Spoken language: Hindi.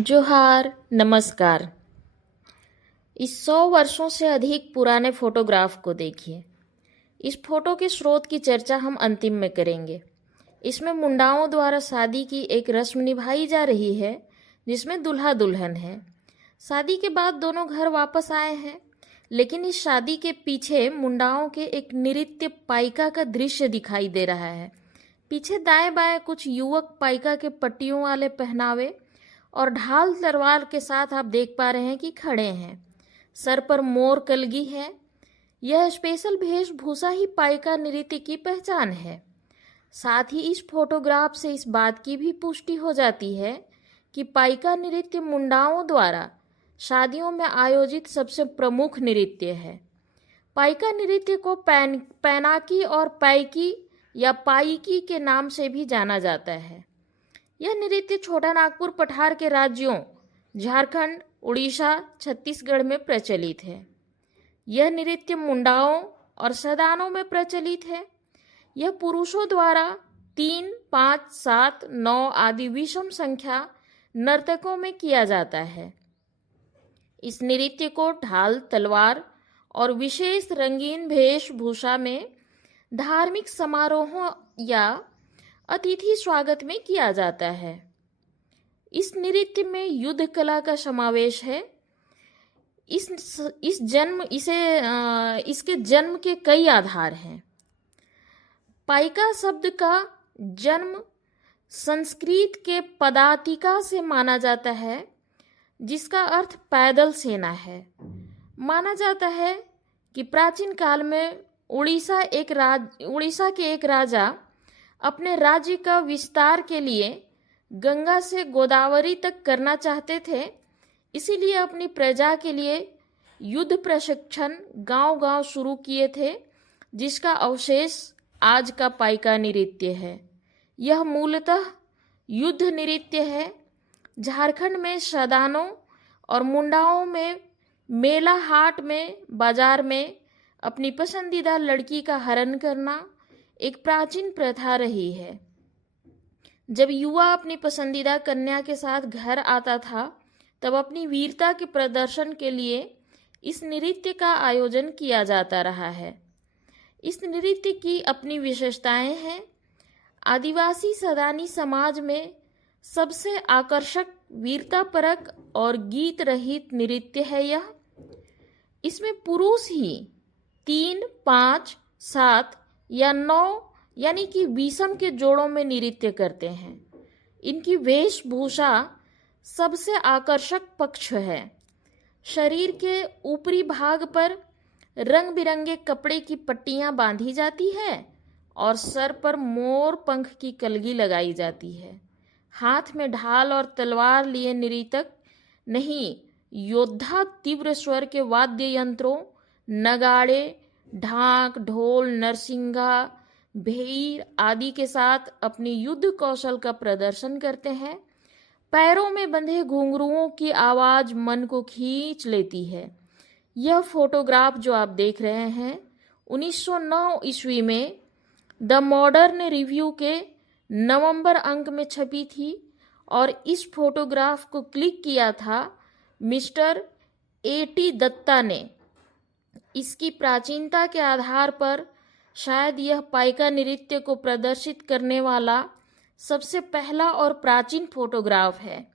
जोहार, नमस्कार। इस 100 वर्षों से अधिक पुराने फोटोग्राफ को देखिए। इस फोटो के स्रोत की चर्चा हम अंतिम में करेंगे। इसमें मुंडाओं द्वारा शादी की एक रस्म निभाई जा रही है, जिसमें दूल्हा दुल्हन है। शादी के बाद दोनों घर वापस आए हैं, लेकिन इस शादी के पीछे मुंडाओं के एक नृत्य पाइका का दृश्य दिखाई दे रहा है। पीछे दाएं बाएं कुछ युवक पाइका के पट्टियों वाले पहनावे और ढाल तलवार के साथ आप देख पा रहे हैं कि खड़े हैं। सर पर मोर कलगी है। यह स्पेशल वेशभूषा ही पाइका नृत्य की पहचान है। साथ ही इस फोटोग्राफ से इस बात की भी पुष्टि हो जाती है कि पाइका नृत्य मुंडाओं द्वारा शादियों में आयोजित सबसे प्रमुख नृत्य है। पाइका नृत्य को पैनाकी और पाइकी या पाइकी के नाम से भी जाना जाता है। यह नृत्य छोटा नागपुर पठार के राज्यों झारखंड, उड़ीसा, छत्तीसगढ़ में प्रचलित है। यह नृत्य मुंडाओं और सदानों में प्रचलित है। यह पुरुषों द्वारा 3, 5, 7, 9 आदि विषम संख्या नर्तकों में किया जाता है। इस नृत्य को ढाल, तलवार और विशेष रंगीन वेशभूषा में धार्मिक समारोहों या अतिथि स्वागत में किया जाता है। इस नृत्य में युद्ध कला का समावेश है। इसके जन्म के कई आधार हैं। पाइका शब्द का जन्म संस्कृत के पदातिका से माना जाता है, जिसका अर्थ पैदल सेना है। माना जाता है कि प्राचीन काल में उड़ीसा के एक राजा अपने राज्य का विस्तार के लिए गंगा से गोदावरी तक करना चाहते थे। इसीलिए अपनी प्रजा के लिए युद्ध प्रशिक्षण गांव-गांव शुरू किए थे, जिसका अवशेष आज का पाइका नृत्य है। यह मूलतः युद्ध नृत्य है। झारखंड में सदानों और मुंडाओं में मेला हाट में बाजार में अपनी पसंदीदा लड़की का हरण करना एक प्राचीन प्रथा रही है। जब युवा अपनी पसंदीदा कन्या के साथ घर आता था, तब अपनी वीरता के प्रदर्शन के लिए इस नृत्य का आयोजन किया जाता रहा है। इस नृत्य की अपनी विशेषताएं हैं। आदिवासी सदानी समाज में सबसे आकर्षक वीरतापरक और गीत रहित नृत्य है यह। इसमें पुरुष ही 3, 5, 7 या 9 यानी कि विषम के जोड़ों में नृत्य करते हैं। इनकी वेशभूषा सबसे आकर्षक पक्ष है। शरीर के ऊपरी भाग पर रंग बिरंगे कपड़े की पट्टियां बांधी जाती है और सर पर मोर पंख की कलगी लगाई जाती है। हाथ में ढाल और तलवार लिए नर्तक नहीं, योद्धा तीव्र स्वर के वाद्य यंत्रों, नगाड़े, ढाक, ढोल, नरसिंगा, भेर आदि के साथ अपनी युद्ध कौशल का प्रदर्शन करते हैं। पैरों में बंधे घुंघरुओं की आवाज मन को खींच लेती है। यह फोटोग्राफ जो आप देख रहे हैं 1909 ईस्वी में द मॉडर्न रिव्यू के नवंबर अंक में छपी थी और इस फोटोग्राफ को क्लिक किया था मिस्टर A.T. दत्ता ने। इसकी प्राचीनता के आधार पर शायद यह पाइका नृत्य को प्रदर्शित करने वाला सबसे पहला और प्राचीन फोटोग्राफ है।